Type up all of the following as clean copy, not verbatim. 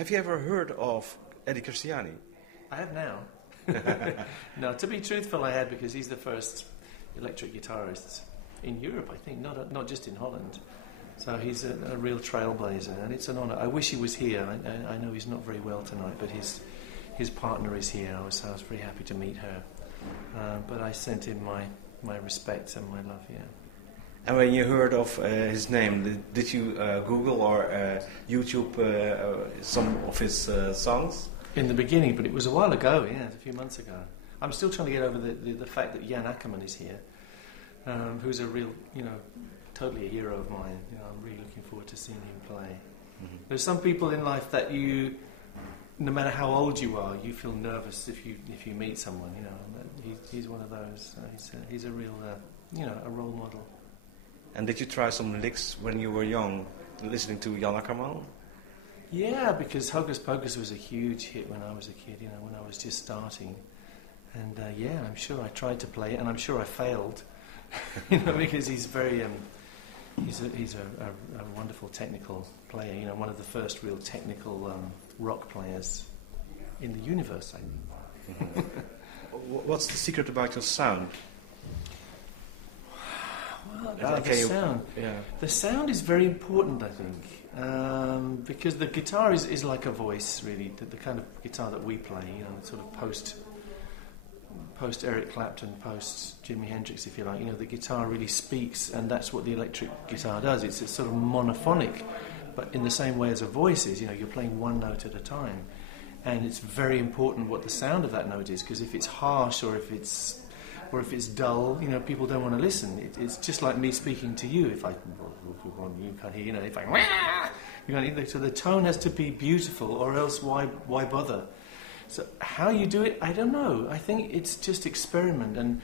Have you ever heard of Eddie Christiani? I have now. No, to be truthful, I had, because he's the first electric guitarist in Europe, I think, not just in Holland. So he's a real trailblazer, and it's an honour. I wish he was here. I know he's not very well tonight, but his partner is here. I was very happy to meet her. But I sent him my respects and my love, yeah. And when you heard of his name, did you Google or YouTube some of his songs? In the beginning, but it was a while ago, yeah, a few months ago. I'm still trying to get over the fact that Jan Akkerman is here, who's a real, totally a hero of mine. I'm really looking forward to seeing him play. Mm-hmm. There's some people in life that you, no matter how old you are, you feel nervous if you meet someone. He's one of those. He's a real, a role model. And did you try some licks when you were young, listening to Jan Akkerman? Yeah, because Hocus Pocus was a huge hit when I was a kid, when I was just starting. And I'm sure I tried to play it, and I'm sure I failed, because he's very, he's a wonderful technical player, one of the first real technical rock players in the universe, I think. What's the secret about your sound? Well, the sound. Yeah. The sound is very important, I think, because the guitar is like a voice, really. The kind of guitar that we play, sort of post Eric Clapton, post Jimi Hendrix, if you like. The guitar really speaks, and that's what the electric guitar does. It's sort of monophonic, but in the same way as a voice is. You're playing one note at a time, and it's very important what the sound of that note is, because if it's harsh or if it's dull, people don't want to listen. It's just like me speaking to you. If you can't hear, if I, so the tone has to be beautiful, or else why bother? So how you do it, I don't know. I think it's just experiment, and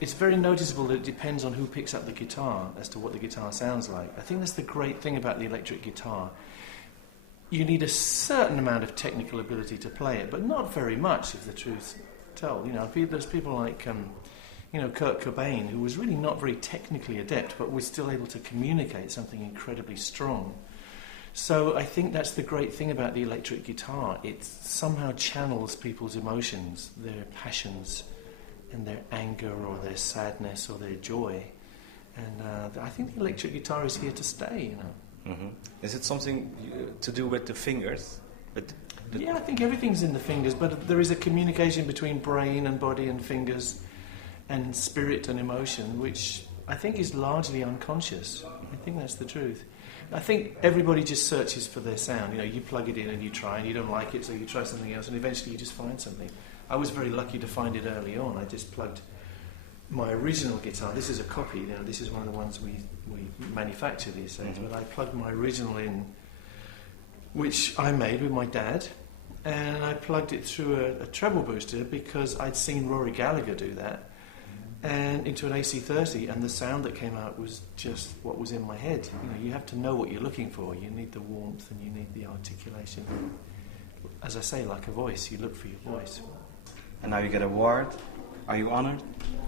it's very noticeable that it depends on who picks up the guitar as to what the guitar sounds like. I think that's the great thing about the electric guitar. You need a certain amount of technical ability to play it, but not very much, if the truth tell. There's people like Kurt Cobain, who was really not very technically adept, but was still able to communicate something incredibly strong. So I think that's the great thing about the electric guitar. It somehow channels people's emotions, their passions, and their anger or their sadness or their joy. And I think the electric guitar is here to stay. Mm-hmm. Is it something to do with the fingers? Yeah, I think everything's in the fingers, but there is a communication between brain and body and fingers and spirit and emotion, which I think is largely unconscious. I think that's the truth. I think everybody just searches for their sound. You plug it in and you try, and you don't like it, so you try something else, and eventually you just find something. I was very lucky to find it early on. I just plugged my original guitar. This is a copy. This is one of the ones we manufacture these days, but I plugged my original in, which I made with my dad, and I plugged it through a treble booster because I'd seen Rory Gallagher do that, and into an AC30, and the sound that came out was just what was in my head. You have to know what you're looking for. You need the warmth and you need the articulation. As I say, like a voice, you look for your voice. And now you get an award. Are you honoured?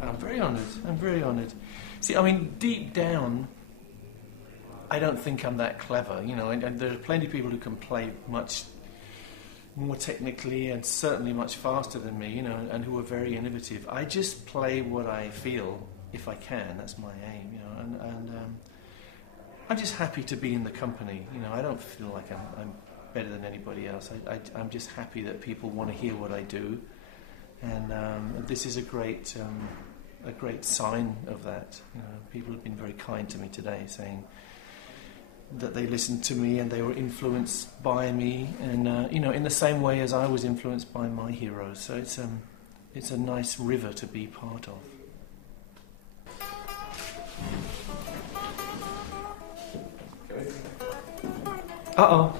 I'm very honoured. See, deep down, I don't think I'm that clever, and there are plenty of people who can play much more technically and certainly much faster than me, and who are very innovative. I just play what I feel, if I can. That's my aim, and I'm just happy to be in the company. I don't feel like I'm better than anybody else. I'm just happy that people want to hear what I do, and this is a great sign of that. People have been very kind to me today, saying that they listened to me and they were influenced by me, and in the same way as I was influenced by my heroes. So it's a nice river to be part of. Uh-oh.